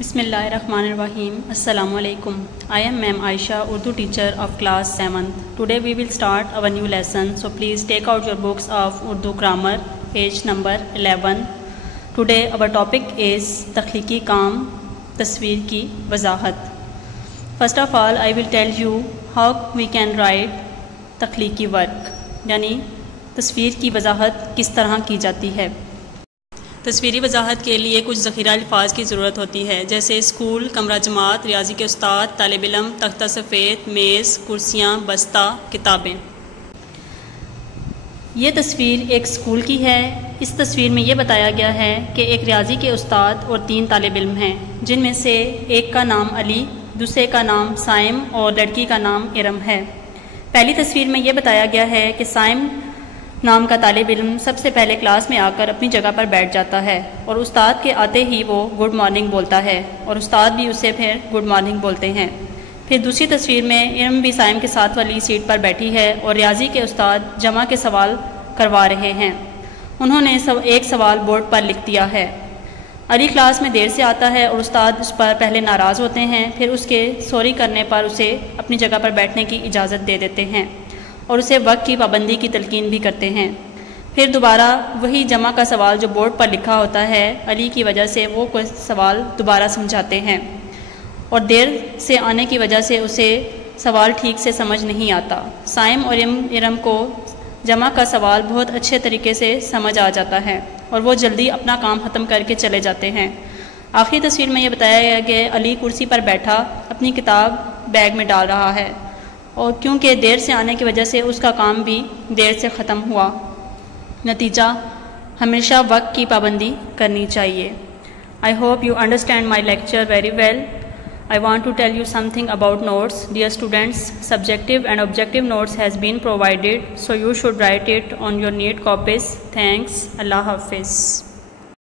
بسم اللہ الرحمن الرحیم. السلام علیکم. I am Ma'am Aisha, Urdu teacher of class 7th. Today we will start our new lesson. So please take out your books of Urdu grammar, page number 11. Today our topic is تخلیقی کام, تصویر کی وضاحت. First of all, I will tell you how we can write تخلیقی work, یعنی تصویر کی وضاحت کس طرح کی جاتی ہے. تصویری وضاحت کے لیے کچھ ذخیرہ الفاظ کی ضرورت ہوتی ہے، جیسے اسکول، کمرہ جماعت، ریاضی کے استاد، طالب علم، تختہ سفید، میز، کرسیاں، بستہ، کتابیں. یہ تصویر ایک اسکول کی ہے. اس تصویر میں یہ بتایا گیا ہے کہ ایک ریاضی کے استاد اور 3 طالب علم ہیں، جن میں سے ایک کا نام علی، دوسرے کا نام سائم اور لڑکی کا نام ارم ہے. پہلی تصویر میں یہ بتایا گیا ہے کہ سائم نام کا طالب علم سب سے پہلے کلاس میں آ کر اپنی جگہ پر بیٹھ جاتا ہے اور استاد کے آتے ہی وہ گڈ مارننگ بولتا ہے اور استاد بھی اسے پھر گڈ مارننگ بولتے ہیں. پھر دوسری تصویر میں ارم بھی سائم کے ساتھ والی سیٹ پر بیٹھی ہے اور ریاضی کے استاد جمع کے سوال کروا رہے ہیں. انہوں نے ایک سوال بورڈ پر لکھ دیا ہے. علی کلاس میں دیر سے آتا ہے اور استاد اس پر پہلے ناراض ہوتے ہیں، پھر اس کے سوری کرنے پر اسے اپنی جگہ پر بیٹھنے کی اجازت دے دیتے ہیں اور اسے وقت کی پابندی کی تلقین بھی کرتے ہیں. پھر دوبارہ وہی جمع کا سوال جو بورڈ پر لکھا ہوتا ہے، علی کی وجہ سے وہ کوئی سوال دوبارہ سمجھاتے ہیں اور دیر سے آنے کی وجہ سے اسے سوال ٹھیک سے سمجھ نہیں آتا. سائم اور ارم کو جمع کا سوال بہت اچھے طریقے سے سمجھ آ جاتا ہے اور وہ جلدی اپنا کام ختم کر کے چلے جاتے ہیں. آخری تصویر میں یہ بتایا گیا کہ علی کرسی پر بیٹھا اپنی کتاب بیگ میں ڈال رہا ہے اور کیونکہ دیر سے آنے کی وجہ سے اس کا کام بھی دیر سے ختم ہوا. نتیجہ: ہمیشہ وقت کی پابندی کرنی چاہیے. I hope you understand my lecture very well. I want to tell you something about notes. Dear students, subjective and objective notes has been provided, so you should write it on your neat copies. Thanks. Allah Hafiz.